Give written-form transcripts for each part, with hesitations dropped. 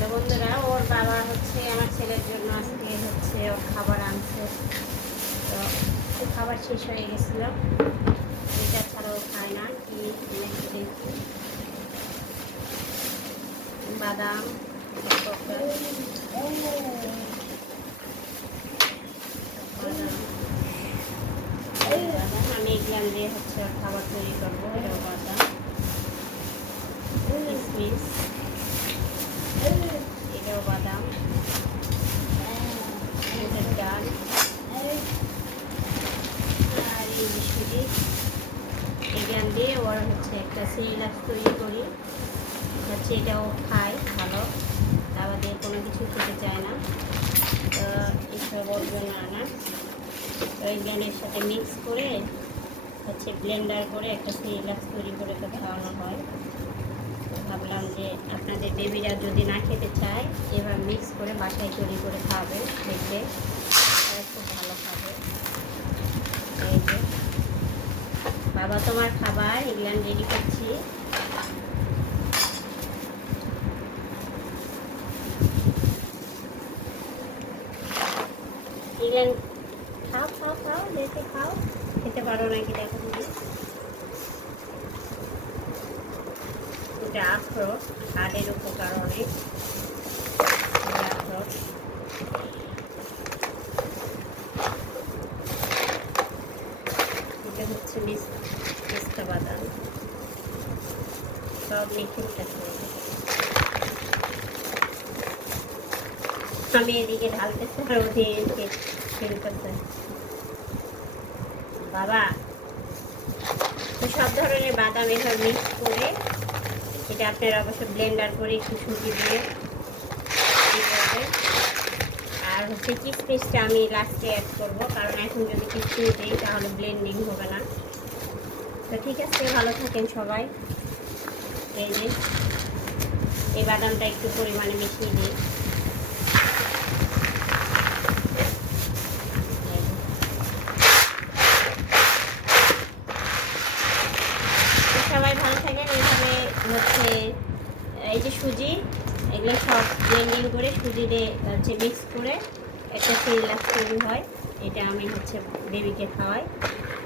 তো বন্ধুরা, ওর বাবা হচ্ছে আমার ছেলের জন্য আজকে হচ্ছে ওর খাবার আনছে। তো খাবার শেষ হয়ে গেছিলো, এটা ছাড়াও খায় না। কি এনেছে দেখি, বাদাম, আমি এগুলাম দিয়ে হচ্ছে ওর খাবার তৈরি করবো। এটাও বাদাম, কিশমিশ, এটাও বাদাম, মুগের ডাল আর এই বিস্কুটি, এগুলাম দিয়ে ওর হচ্ছে একটা সিরিলাক্স তৈরি করি। হচ্ছে এটাও খায় ভালো, খাবার দিয়ে কোনো কিছু খেতে চায় না। তো এইসব ওর জন্য আনা। তো এই গ্যানের সাথে মিক্স করে হচ্ছে ব্লেন্ডার করে একটা সিরিলাক্স তৈরি করে তো খাওয়ানো হয়। ভাবলাম যে আপনাদের বেবিরা যদি না খেতে চায়, এবার মিক্স করে বাসায় তৈরি করে খাওয়াবে, দেখবে খুব ভালো খাবে। এই যে বাবা তোমার খাবার এগুলো রেডি করছি। এগুলো খাও খাও খাও, দেখে খাও, খেতে পারো নাকি দেখো তুমি। এটা আখরোট, হাড়ের উপকার অনেক। আখরোট এটা হচ্ছে পিস্তা বাদাম, সব মেখে আমি এদিকে ঢালতেছি আর ওদিকে ফেলতেছে। বাবা তো সব ধরনের বাদাম এভাবে মিক্স করে, এটা আপনারা অবশ্য ব্লেন্ডার করে একটু সুজি দিয়ে করবে। আর হচ্ছে কিশমিশটা আমি লাস্টে অ্যাড করবো, কারণ এখন যদি কিশমিশ দিই তাহলে ব্লেন্ডিং হবে না। তো ঠিক আছে, ভালো থাকেন সবাই। এই যে এই বাদামটা একটু পরিমাণে মিশিয়ে দিই। সবাই ভালো থাকেন। এইভাবে হচ্ছে এই যে সুজি, এগুলো সব ব্লেন্ডিং করে সুজি দিয়ে হচ্ছে মিক্স করে একটা সিরিলাক্স তৈরি হয়। এটা আমি হচ্ছে বেবিকে খাওয়াই,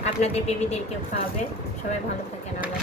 আপনাদের বেবিদেরকেও খাওয়াবে। সবাই ভালো থাকেন, আল্লাহ।